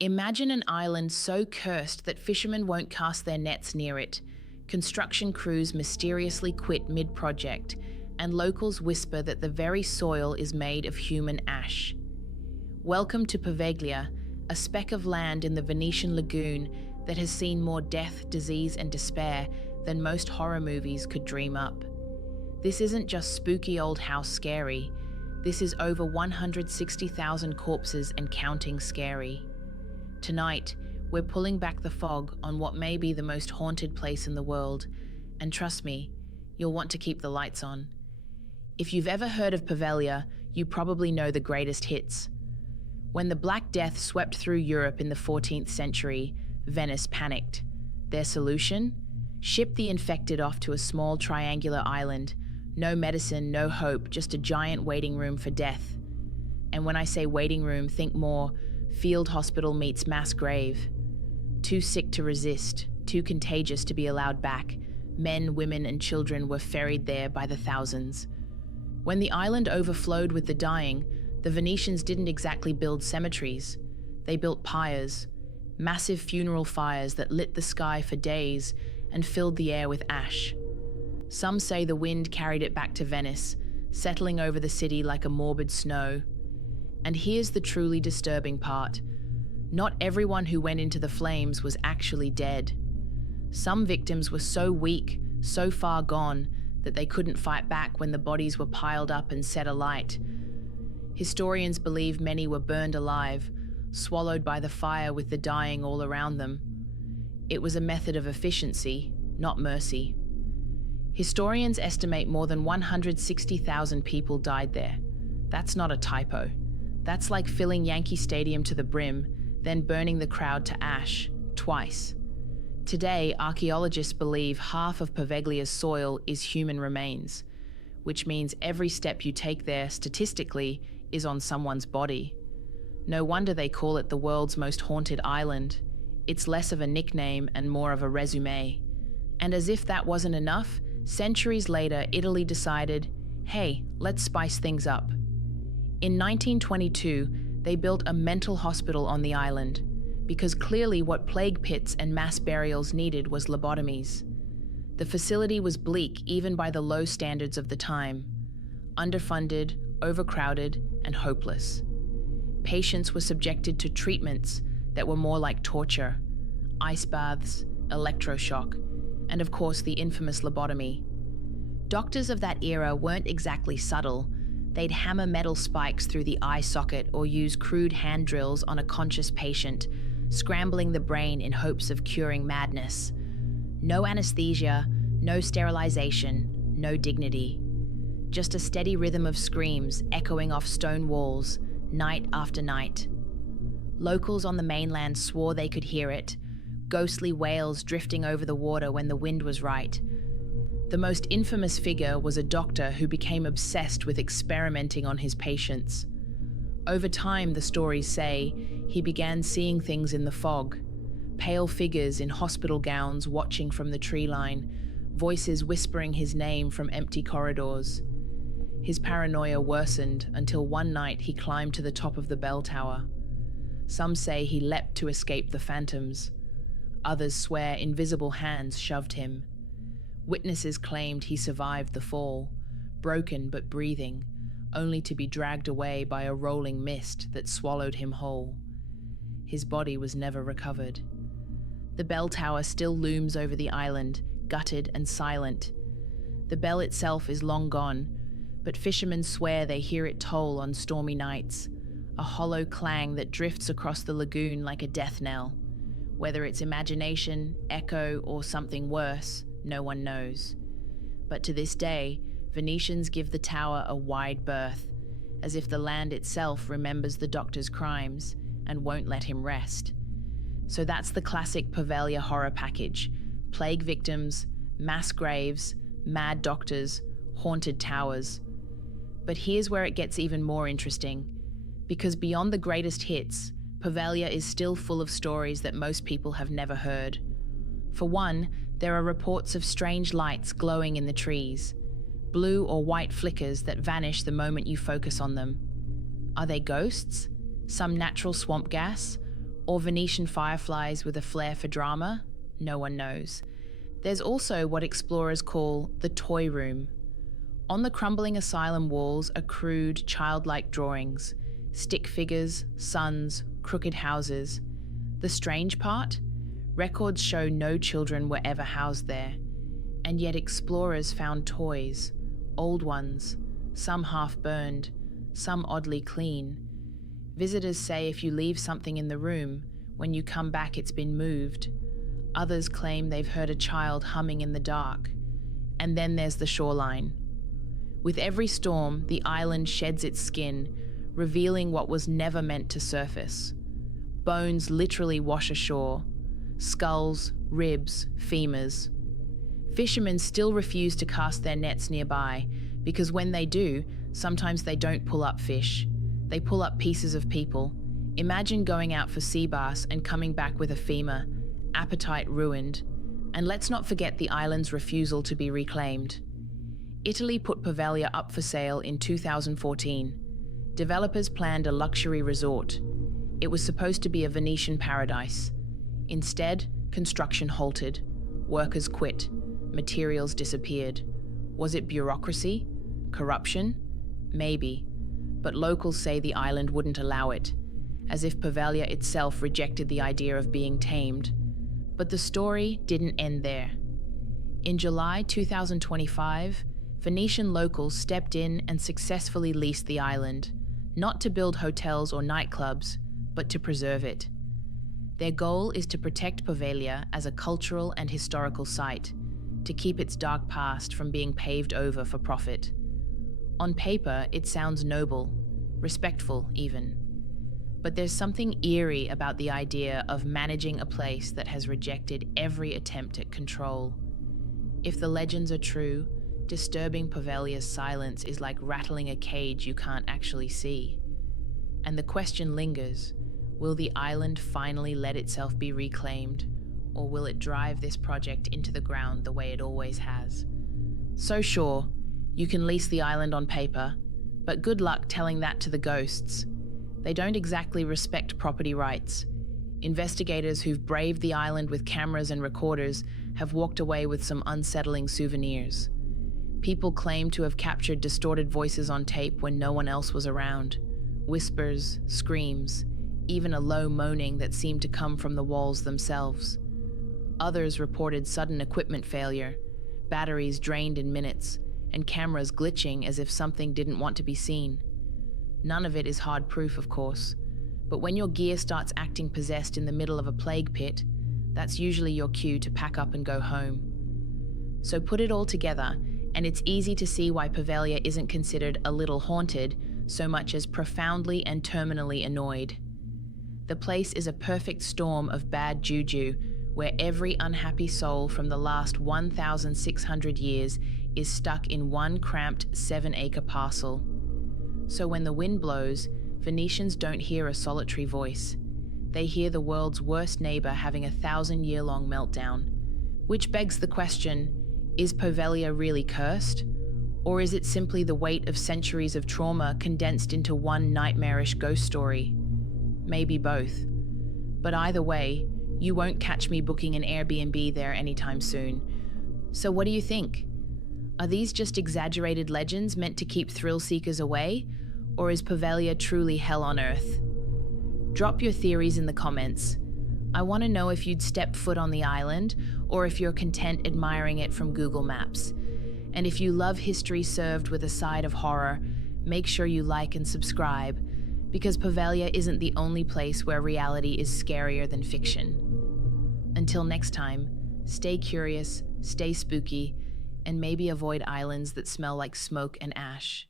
Imagine an island so cursed that fishermen won't cast their nets near it. Construction crews mysteriously quit mid-project, and locals whisper that the very soil is made of human ash. Welcome to Poveglia, a speck of land in the Venetian lagoon that has seen more death, disease, and despair than most horror movies could dream up. This isn't just spooky old house scary. This is over 160,000 corpses and counting scary. Tonight, we're pulling back the fog on what may be the most haunted place in the world, and trust me, you'll want to keep the lights on. If you've ever heard of Poveglia, you probably know the greatest hits. When the Black Death swept through Europe in the 14th century, Venice panicked. Their solution? Ship the infected off to a small triangular island. No medicine, no hope, just a giant waiting room for death. And when I say waiting room, think more field hospital meets mass grave. Too sick to resist, too contagious to be allowed back, men, women, and children were ferried there by the thousands. When the island overflowed with the dying, the Venetians didn't exactly build cemeteries. They built pyres, massive funeral fires that lit the sky for days and filled the air with ash. Some say the wind carried it back to Venice, settling over the city like a morbid snow. And here's the truly disturbing part. Not everyone who went into the flames was actually dead. Some victims were so weak, so far gone, that they couldn't fight back when the bodies were piled up and set alight. Historians believe many were burned alive, swallowed by the fire with the dying all around them. It was a method of efficiency, not mercy. Historians estimate more than 160,000 people died there. That's not a typo. That's like filling Yankee Stadium to the brim, then burning the crowd to ash, twice. Today, archaeologists believe half of Poveglia's soil is human remains, which means every step you take there, statistically, is on someone's body. No wonder they call it the world's most haunted island. It's less of a nickname and more of a resume. And as if that wasn't enough, centuries later, Italy decided, hey, let's spice things up. In 1922, they built a mental hospital on the island, because clearly what plague pits and mass burials needed was lobotomies. The facility was bleak even by the low standards of the time. Underfunded, overcrowded, and hopeless. Patients were subjected to treatments that were more like torture, ice baths, electroshock, and of course the infamous lobotomy. Doctors of that era weren't exactly subtle. They'd hammer metal spikes through the eye socket or use crude hand drills on a conscious patient, scrambling the brain in hopes of curing madness. No anesthesia, no sterilization, no dignity. Just a steady rhythm of screams echoing off stone walls, night after night. Locals on the mainland swore they could hear it, ghostly wails drifting over the water when the wind was right. The most infamous figure was a doctor who became obsessed with experimenting on his patients. Over time, the stories say, he began seeing things in the fog, pale figures in hospital gowns watching from the tree line, voices whispering his name from empty corridors. His paranoia worsened until one night he climbed to the top of the bell tower. Some say he leapt to escape the phantoms. Others swear invisible hands shoved him. Witnesses claimed he survived the fall, broken but breathing, only to be dragged away by a rolling mist that swallowed him whole. His body was never recovered. The bell tower still looms over the island, gutted and silent. The bell itself is long gone, but fishermen swear they hear it toll on stormy nights, a hollow clang that drifts across the lagoon like a death knell. Whether it's imagination, echo, or something worse, no one knows. But to this day, Venetians give the tower a wide berth, as if the land itself remembers the doctor's crimes and won't let him rest. So that's the classic Poveglia horror package: plague victims, mass graves, mad doctors, haunted towers. But here's where it gets even more interesting, because beyond the greatest hits, Poveglia is still full of stories that most people have never heard. For one, there are reports of strange lights glowing in the trees, blue or white flickers that vanish the moment you focus on them. Are they ghosts? Some natural swamp gas? Or Venetian fireflies with a flair for drama? No one knows. There's also what explorers call the toy room. On the crumbling asylum walls are crude, childlike drawings, stick figures, suns, crooked houses. The strange part? Records show no children were ever housed there, and yet explorers found toys, old ones, some half-burned, some oddly clean. Visitors say if you leave something in the room, when you come back it's been moved. Others claim they've heard a child humming in the dark. And then there's the shoreline. With every storm, the island sheds its skin, revealing what was never meant to surface. Bones literally wash ashore. Skulls, ribs, femurs. Fishermen still refuse to cast their nets nearby, because when they do, sometimes they don't pull up fish. They pull up pieces of people. Imagine going out for sea bass and coming back with a femur, appetite ruined. And let's not forget the island's refusal to be reclaimed. Italy put Poveglia up for sale in 2014. Developers planned a luxury resort. It was supposed to be a Venetian paradise. Instead, construction halted. Workers quit. Materials disappeared. Was it bureaucracy? Corruption? Maybe. But locals say the island wouldn't allow it, as if Poveglia itself rejected the idea of being tamed. But the story didn't end there. In July 2025, Venetian locals stepped in and successfully leased the island, not to build hotels or nightclubs, but to preserve it. Their goal is to protect Poveglia as a cultural and historical site, to keep its dark past from being paved over for profit. On paper, it sounds noble, respectful even. But there's something eerie about the idea of managing a place that has rejected every attempt at control. If the legends are true, disturbing Poveglia's silence is like rattling a cage you can't actually see. And the question lingers, will the island finally let itself be reclaimed, or will it drive this project into the ground the way it always has? So sure, you can lease the island on paper, but good luck telling that to the ghosts. They don't exactly respect property rights. Investigators who've braved the island with cameras and recorders have walked away with some unsettling souvenirs. People claim to have captured distorted voices on tape when no one else was around. Whispers, screams, even a low moaning that seemed to come from the walls themselves. Others reported sudden equipment failure, batteries drained in minutes, and cameras glitching as if something didn't want to be seen. None of it is hard proof, of course, but when your gear starts acting possessed in the middle of a plague pit, that's usually your cue to pack up and go home. So put it all together, and it's easy to see why Poveglia isn't considered a little haunted so much as profoundly and terminally annoyed. The place is a perfect storm of bad juju, where every unhappy soul from the last 1,600 years is stuck in one cramped 7-acre parcel. So when the wind blows, Venetians don't hear a solitary voice. They hear the world's worst neighbor having a 1,000-year-long meltdown. Which begs the question, is Poveglia really cursed? Or is it simply the weight of centuries of trauma condensed into one nightmarish ghost story? Maybe both. But either way, you won't catch me booking an Airbnb there anytime soon. So what do you think? Are these just exaggerated legends meant to keep thrill seekers away? Or is Poveglia truly hell on earth? Drop your theories in the comments. I want to know if you'd step foot on the island, or if you're content admiring it from Google Maps. And if you love history served with a side of horror, make sure you like and subscribe, because Poveglia isn't the only place where reality is scarier than fiction. Until next time, stay curious, stay spooky, and maybe avoid islands that smell like smoke and ash.